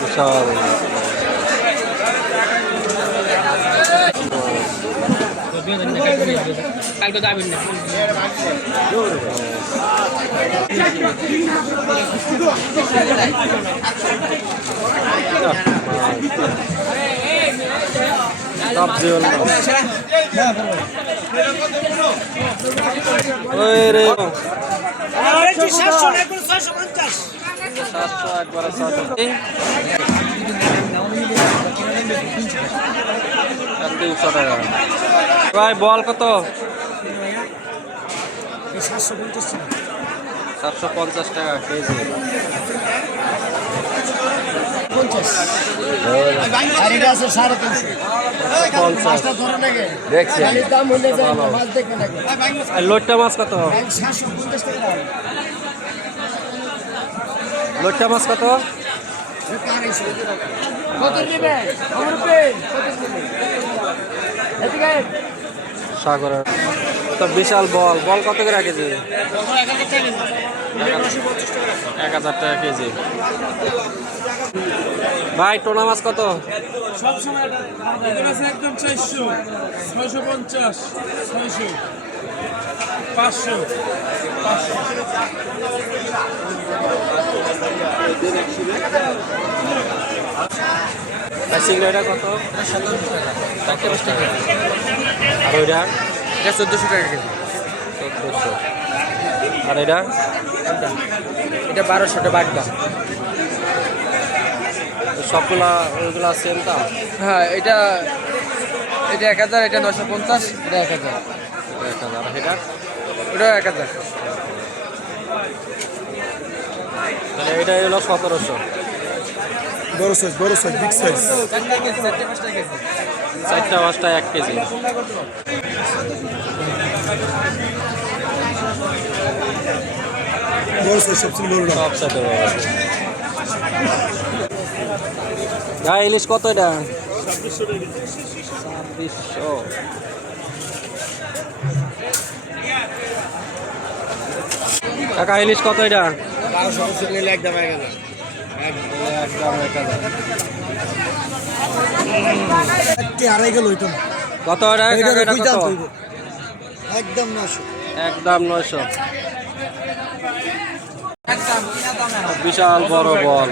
বিশাল। কালকে যাবেন না সাতশো একবারে ছয়শো তিনশো টাকা ভাই বল কত? সাতশো পঞ্চাশ টাকা কেজি। লোটটা মাছ কত? লোটটা মাছ কত? কত নেবে আমার কত নেবে এদিকে সাগরের। তো বিশাল বল। বল কত করে কেজি? এক হাজার টাকা কেজি। ভাই, টোনা মাছ কত? পাঁচশো সিংড়া কত? টাকা আর ওইটা? এটা চোদ্দোশো টাকা কেজি। চোদ্দোশো। আর এটা? এটা বারোশো টাকা বাগদা সবগুলা ওইগুলা সেম দাম? হ্যাঁ এটা এটা এক হাজার এটা নশো পঞ্চাশ এটা এক হাজার। এক হাজার এটা? ওটা এক হাজার। তাহলে এটা হলো সতেরোশো। বড় সাইজ বড় সাইজ বিগ সাইজ চারটা পাঁচটা এক কেজি। গাই ইলিশ কত এটা? ছাব্বিশশো। কাকা ইলিশ কত এটা? একদম এক হাজার। একদম এক হাজার। একটি আড়াই গেল ওইটা কত একদম নশো একদম নয়শো। বিশাল বড় বল।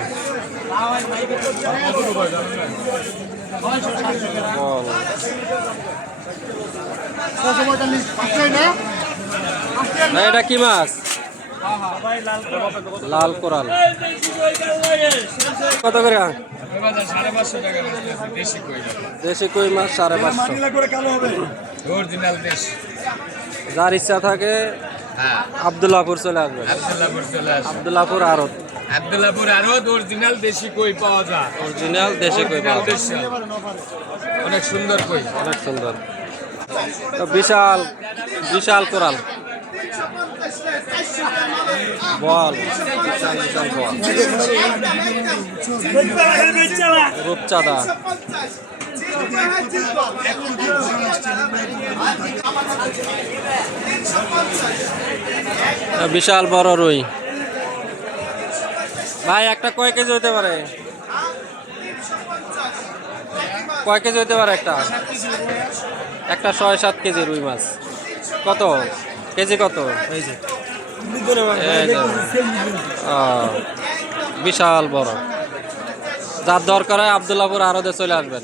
বল। এটা কি মাছ? লাল কোরাল। কত করে দেশি কই মাছ সাড়ে পাঁচশো। করে কালো হবে। অরিজিনাল দেশ। যার ইচ্ছা থাকে হ্যাঁ। আবদুল্লাপুর চলে আসবে। আবদুল্লাপুর আবদুল্লাপুর আরত। আরও অরিজিনাল দেশি কই পাওয়া যায়? অরিজিনাল দেশি কই মাছ দেশি। অনেক সুন্দর কই। অনেক সুন্দর। বিশাল বিশাল কোরাল। বল। রূপচাঁদা। বিশাল বড় রুই। ভাই, একটা কয় কেজি হতে পারে? কয় কেজি হতে পারে একটা? একটা ছয় সাত কেজি রুই মাছ। কত? কেজি কত? এই যে বিশাল বড়। যার দরকার হয় আবদুল্লাপুর আরদে চলে আসবেন।